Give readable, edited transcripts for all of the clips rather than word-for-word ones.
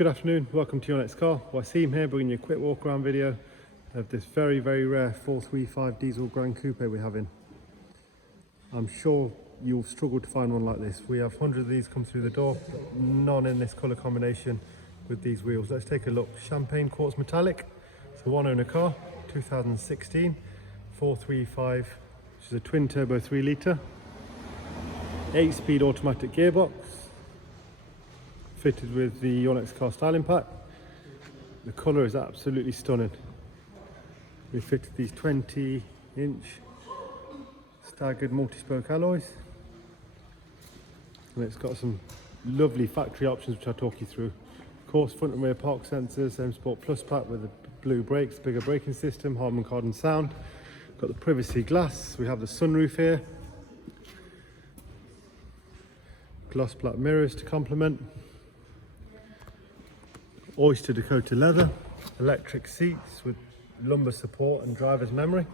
Good afternoon, welcome to your next car. Wasim here, bringing you a quick walk around video of this very rare 435 diesel Grand Coupe we're having. I'm sure you'll struggle to find one like this. We have hundreds of these come through the door, but none in this colour combination with these wheels. Let's take a look. Champagne quartz metallic. It's a one owner car, 2016 435, which is a twin turbo 3 litre, 8-speed automatic gearbox, fitted with the Your Next Car styling pack. The colour is absolutely stunning. We fitted these 20-inch staggered multi-spoke alloys, and it's got some lovely factory options which I'll talk you through. Of course, front and rear park sensors, M Sport Plus pack with the blue brakes, bigger braking system, Harman Kardon sound. Got the privacy glass. We have the sunroof here, gloss black mirrors to complement, oyster Dakota leather, electric seats with lumbar support and driver's memory.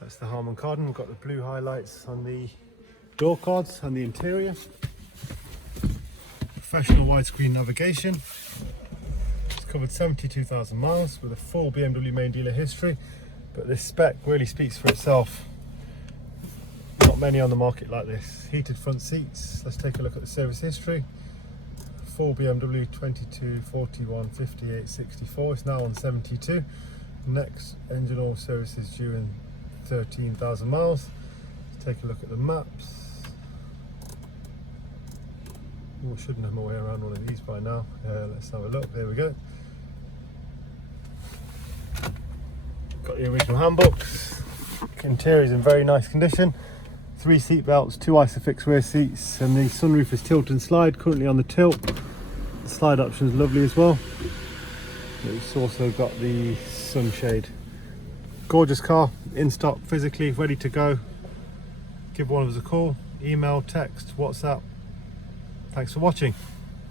That's the Harman Kardon. We've got the blue highlights on the door cards and the interior. Professional widescreen navigation. It's covered 72,000 miles with a full BMW main dealer history, but this spec really speaks for itself. Not many on the market like this. Heated front seats. Let's take a look at the service history. Full BMW 22, 41, 58, 64. It's now on 72. Next engine oil service is due in 13,000 miles. Let's take a look at the maps. We should know my way around one of these by now. Let's have a look. There we go. Got the original handbooks. Interior is in very nice condition. 3 seat belts, 2 ISOFIX rear seats, and the sunroof is tilt and slide, currently on the tilt. The slide option is lovely as well. It's also got the sunshade. Gorgeous car, in stock, physically ready to go. Give one of us a call, email, text, WhatsApp. Thanks for watching.